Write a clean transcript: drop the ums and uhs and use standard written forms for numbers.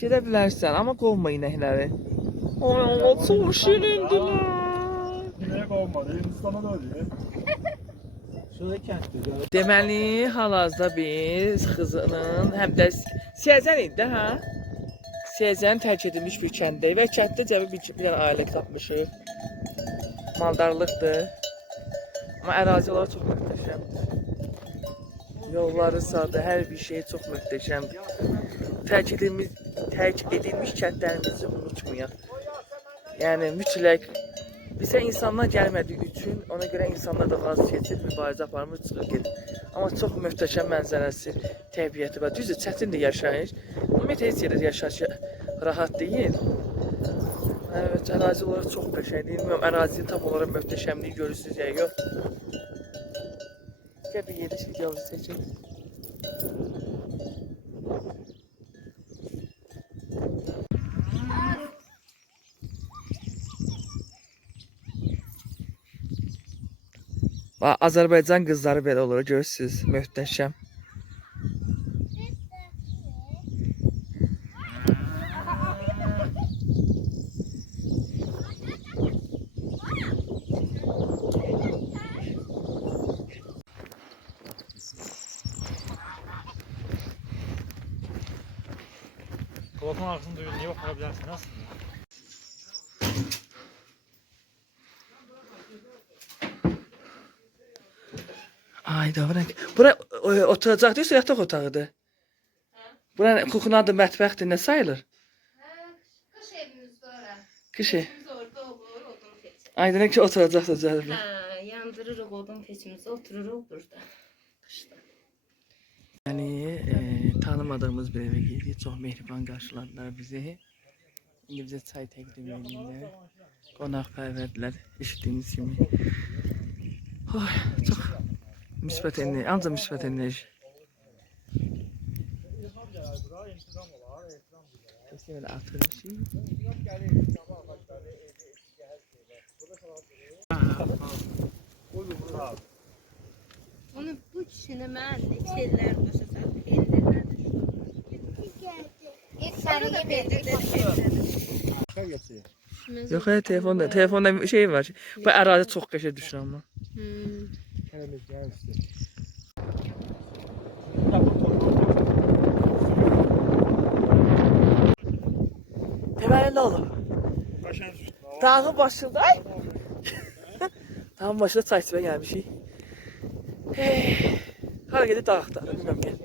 Gedə bilərsən, amma qovma inəkləri. Ay, çox şirindilər. Neye kovmadı? Hindistan'a da öyle. Şurada kənddir. Deməli, hal-hazırda biz Xızının, həm də Siyəzən idi də, hə? Siyəzən tərk edilmiş bir kənddə və kənddə cəmi bir dənə ailə tapmışıq. Maldarlıqdır. Amma ərazi olaraq çox möhtəşəmdir. Yolları sadə, hər bir şey çox möhtəşəmdir. Tərk edilmiş kəndlərimizi unutmayaq. Yəni mütləq bizə insanlar gəlmədiyi üçün ona görə insanlar da vaz keçir, mübarizə aparmır, çıxır gedir. Amma çox möhtəşəm mənzərəsi, təbiəti var. Düzdür, çətindir yaşayış. Ümumiyyətlə heç yerdə yaşayış rahat deyil. Evet, ərazi olaraq çox qəşəngdir. Bilmirəm, ərazinin tam olaraq möhtəşəmliyi görürsünüz ya yox. Gəl bir gediş videomuzu çəkin. Azərbaycan qızları belə olur, görürsünüz, möhtəşəm. Koltuğun arkasını duyuyor. Niye bakabilirsin? Nasıl? Ay da bırak. Bura oturacaq deyirsə yataq otağıdır. Bura kuxun adı mətbəxdir, nə sayılır? Kış evimizde ora. Kış ev. Biz orada olur, odun peçimiz. Ay demək ki oturacaq da cəlbə. Yandırırıq odun peçimizi, otururuq burada. Kışda. Yəni tanımadığımız bir evə girdik. Çox mehriban qarşıladılar bizi. İndi bizə çay təqdim edirlər. Qonaqpərvərdirlər, eşitdiyiniz kimi. Oy, çox müsbət enerji, ancaq müsbət enerji. İşte böyle atır bir şey. Onu bu kişinin mən şeylər başa salıb ellərlə. İlk sənə verdik. Yox, telefonda şey var. Bu ərazi çox qəşəng düşür amma. Deməli nə olur? Dağın başında, ay! Dağın başında çay içməyə gəlmişik. Hara gedib dağ axtarır, bilməm gəl.